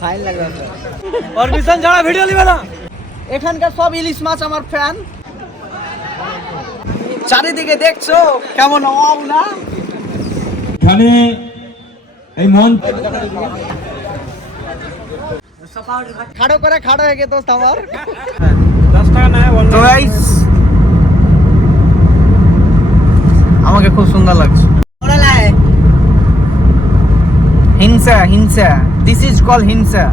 Fine লাগবে permission ছাড়া video নিবে না। এখানকার সব ইলিশ মাছ আমার ফ্যান চারিদিকে দেখছ কেমন অবাক না? এখানে এই মঞ্চ খাড়ো করে খাড়ো হয়ে গেছে দোস্ত আমার। দশ টাকা নেয় তো আমাকে খুব সুন্দর লাগছে। হিংসা। দিস ইজ কল হিংসা।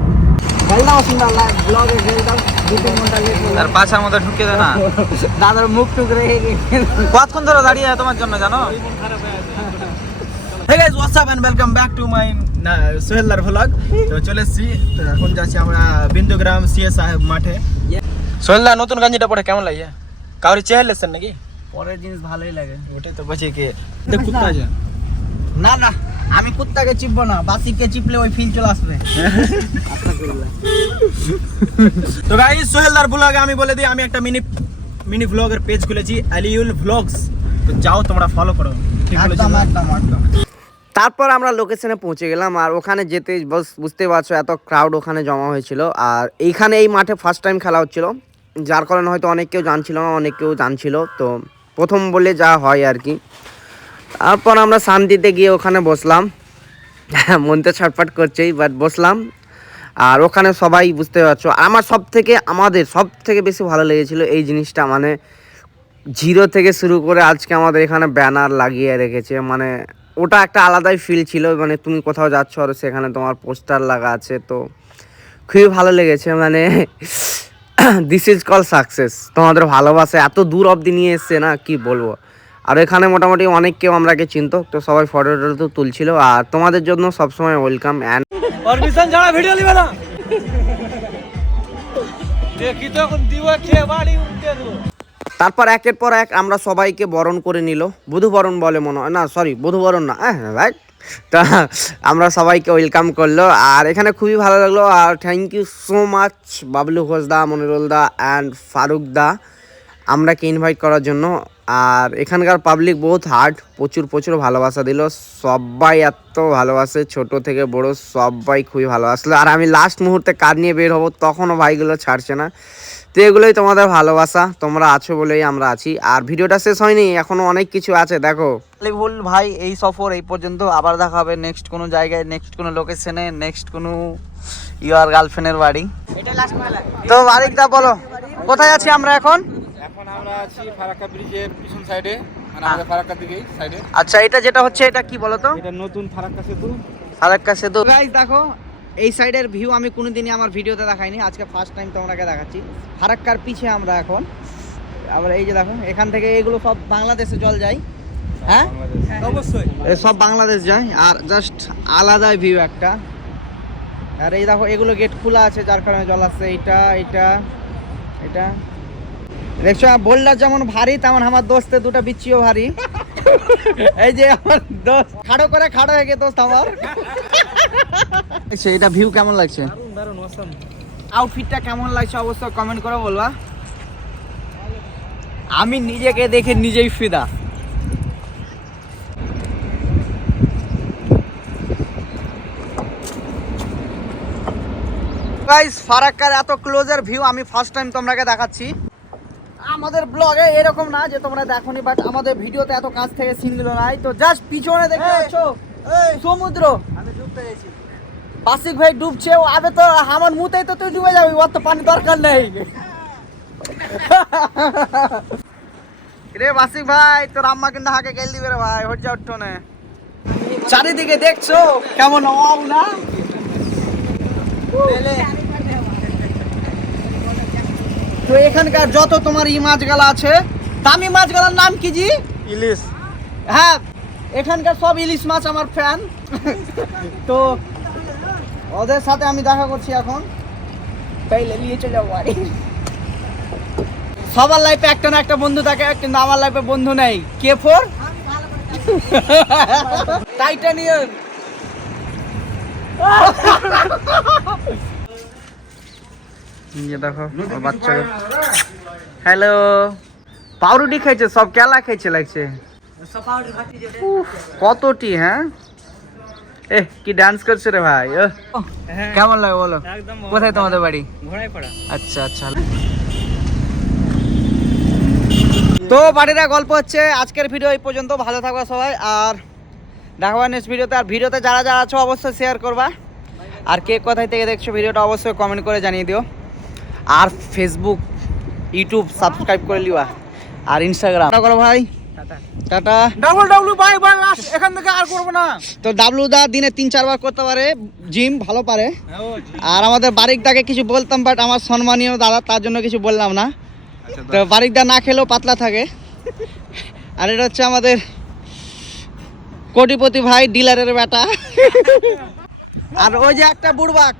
তার পাছার মধ্যে ঢুকে না। দাদার মুখ টুক রেখে গেছে। কতক্ষণ ধরে দাঁড়িয়ে তোমার জন্য জানো? ওয়েলকাম ব্যাক টু মাই সোহেলদার ভ্লগ তো চলে এসেছি। এখন যাচ্ছি আমরা বিন্দুগ্রাম সিএ সাহেব মাঠে। সোহেলদা নতুন গাঞ্জিটা পড়ে কেমন লাগে? কাউরি চেহার লেছেন নাকি? পরের জিনিস ভালোই লাগে। ওটাই তো বলছি কি কুত্তা আছে না না আমি কুত্তাকে চিপবো না বাসিককে চিপলে ওই ফিল চলে আসবে। তো গাইস সোহেলদার ব্লগে আমি বলে দিই আমি একটা মিনি মিনি ব্লগের পেজ খুলেছি আলিউল ব্লগস তো যাও তোমরা ফলো করো। একদম একদম একদম। তারপর আমরা লোকেশনে পৌঁছে গেলাম আর ওখানে যেতে বস বুঝতে পারছ এত ক্রাউড ওখানে জমা হয়েছিল। আর এইখানে এই মাঠে ফার্স্ট টাইম খেলা হচ্ছিল যার কারণে হয়তো অনেক কেউ জানছিল না অনেক কেউ জানছিল। তো প্রথম বলে যা হয় আর কি। তারপর আমরা শান্তিতে গিয়ে ওখানে বসলাম। মনতে ছটফট করছেই বাট বসলাম। আর ওখানে সবাই বুঝতে পারছ, আমার সব থেকে আমাদের সব থেকে বেশি ভালো লেগেছিল এই জিনিসটা মানে জিরো থেকে শুরু করে আজকে আমাদের এখানে ব্যানার লাগিয়ে রেখেছে মানে ওটা একটা আলাদাই ফিল ছিল মানে তুমি কোথাও যাচ্ছ আর সেখানে তোমার পোস্টার লাগা আছে, তো খুবই ভালো লেগেছে মানে দিস ইজ কল সাকসেস তোমাদের ভালোবাসা এত দূর অবধি নিয়ে এসছে না, কি বলব? আর এখানে মোটামুটি অনেক কেউ আমরাকে চিনতো তো সবাই ফটো টটো তো তুলছিল। আর তোমাদের জন্য সবসময় ওয়েলকাম অ্যান্ড পারমিশন ছাড়া ভিডিও নিবে না। দেখি তো এখন দিব খেয়ে বাড়ি তারপর একের পর এক আমরা সবাইকে বরণ করে নিল। বধুবরণ বলে মনে হয়। না সরি বধুবরণ না। হ্যাঁ রাইট তা আমরা সবাইকে ওয়েলকাম করল। আর এখানে খুবই ভালো লাগল। আর thank you so much Bablu Ghosh da Monirul da and Faruk da. আমরাকে ইনভাইট করার জন্য। আর এখানকার পাবলিক বহুত হার্ড প্রচুর প্রচুর ভালোবাসা দিল। সবাই এত ভালোবাসে ছোট থেকে বড় সবাই খুবই ভালোবাসলো। আর আমি লাস্ট মুহূর্তে কার নিয়ে বের হব তখনও ভাইগুলো ছাড়ছে না। তো এগুলোই তোমাদের ভালোবাসা তোমরা আছো বলেই আমরা আছি। আর ভিডিওটা শেষ হয়নি এখনও অনেক কিছু আছে দেখো। ভুল ভাই এই সফর এই পর্যন্ত আবার দেখা হবে নেক্সট কোনো জায়গায় নেক্সট কোনো লোকেশনে নেক্সট কোনো ইউর গার্লফ্রেন্ডের বাড়ি। তো বারিকদা বলো কোথায় আছি আমরা এখন? আমরা আছি ফারাক্কা ব্রিজের পিছন সাইডে মানে আমাদের ফারাক্কার দিকেই সাইডে আচ্ছা এটা যেটা হচ্ছে এটা কি বলো তো এটা নতুন ফারাক্কা সেতু। ফারাক্কা সেতু। গাইস দেখো এই সাইডের ভিউ আমি কোনোদিনই আমার ভিডিওতে দেখাইনি আজকে ফার্স্ট টাইম তোমাকে দেখাচ্ছি। ফারাক্কার পিছে আমরা এখন। আবার এই যে দেখো এখান থেকে এগুলো সব বাংলাদেশে জল যায়। হ্যাঁ? অবশ্যই। সব বাংলাদেশ যায় আর জাস্ট আলাদাই ভিউ একটা। আর এই দেখো এগুলো গেট খোলা আছে যার কারণে জল আসছে। এটা এটা এটা দেখছ বোল্ডার যেমন ভারী তেমন আমার দোস্তে দুটো বিচ্ছিও ভারী। এই যে আমার দোস্ত খাড়ো করে খাড়ো হয়ে গে দোস্ত আমার। এটা ভিউ কেমন লাগছে? আউটফিটটা কেমন লাগছে অবশ্যই কমেন্ট করে বলবা। আমি নিজেকে দেখে নিজেই ফিদা। গাইস ফারাক্কার এত ক্লোজের ভিউ আমি ফার্স্ট টাইম তোমরাকে দেখাচ্ছি। আমাদের ব্লগে এরকম না যে তোমরা দেখোনি বাট আমাদের ভিডিওতে এত কাছ থেকে সিনগুলো নাই। তো জাস্ট পিছনে দেখতে পাচ্ছ সমুদ্র। আমি ডুবতে গেছি। বাসিক ভাই ডুবছে ও আবে তো আমার মুতেই তো তুই ডুবে যাবি ওর তো পানি দরকার নেই। রে বাসিক ভাই তোর আম্মা কিন্তু হাকে গেল দিবে রে ভাই হট যা উঠোনে। চারিদিকে দেখছ কেমন অবাক না? তো এখানকার যত তোমার ই মাছগুলা আছে দামি মাছগুলার নাম কি জি? ইলিশ। হ্যাঁ এখানকার সব ইলিশ মাছ আমার ফ্যান তো ওদের সাথে আমি দেখা করছি এখন। তাইলে নিয়ে চলে যাব সবার লাইফে একটা না একটা বন্ধু থাকে কিন্তু আমার লাইফে বন্ধু নেই। কে ফোর? টাইটানিয়ান। নিয়ে দেখো বাচ্চা হ্যালো পাউরুটি খাইছে সব কেলা খাইছে লাগছে। কতটি হ্যাঁ? এ কি ডান্স করছে রে ভাই ও, কেমন লাগে বলো? কোথায় তোমাদের বাড়ি? আচ্ছা আচ্ছা। তো বাড়িরা গল্প হচ্ছে। আজকের ভিডিও এই পর্যন্ত ভালো থাকবা সবাই আর দেখাবা নেক্সট ভিডিওতে আর ভিডিওতে যারা যারা আছো অবশ্যই শেয়ার করবা। আর কে কোথায় থেকে দেখছ ভিডিওটা অবশ্যই কমেন্ট করে জানিয়ে দিও। আর ফেসবুক ইউটিউব সাবস্ক্রাইব করে লিবা। আর ইনস্টাগ্রাম করো ভাই। Tata. Double double bye bye এখান থেকে আর করব না। তো ডাবলু দা দিনে তিন চারবার করতে পারে। জিম ভালো পারে। আর আমাদের বারিকদাকে কিছু বলতাম বাট আমার সম্মানীয় দাদা তার জন্য কিছু বললাম না। তো বারিকদা না খেলেও পাতলা থাকে। আর এটা হচ্ছে আমাদের কোটিপতি ভাই ডিলারের বেটা। আর ওই যে একটা বুড়বাক।